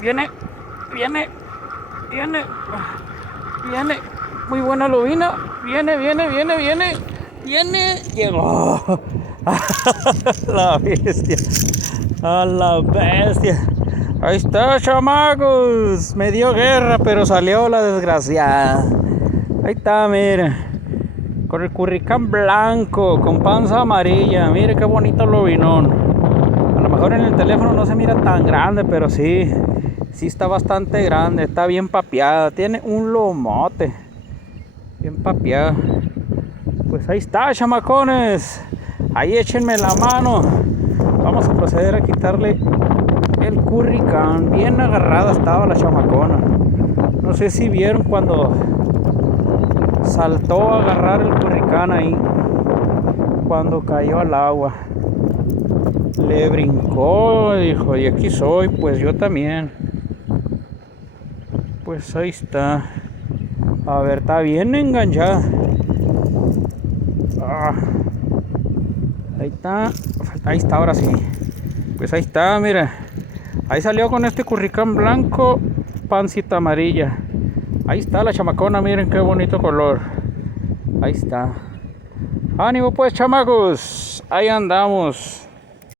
Viene, viene, viene, viene. Muy buena lobina. Viene, viene. Llegó. La bestia. A la bestia. Ahí está, chamacos. Me dio guerra, pero salió la desgraciada. Ahí está, mira. Con el curricán blanco, con panza amarilla. Mire qué bonito lobinón. A lo mejor en el teléfono no se mira tan grande, pero sí está bastante grande. Está bien papeada. Tiene un lomote. Bien papeada. Pues ahí está, chamacones. Ahí échenme la mano. Vamos a proceder a quitarle el curricán. Bien agarrada estaba la chamacona. No sé si vieron cuando saltó a agarrar el curricán ahí. Cuando cayó al agua. Le brincó, dijo, y aquí soy, pues yo también. Pues ahí está. A ver, está bien enganchada. Ahí está, ahora sí. Pues ahí está, mira. Ahí salió con este curricán blanco, pancita amarilla. Ahí está la chamacona, miren qué bonito color. Ahí está. Ánimo pues, chamacos. Ahí andamos.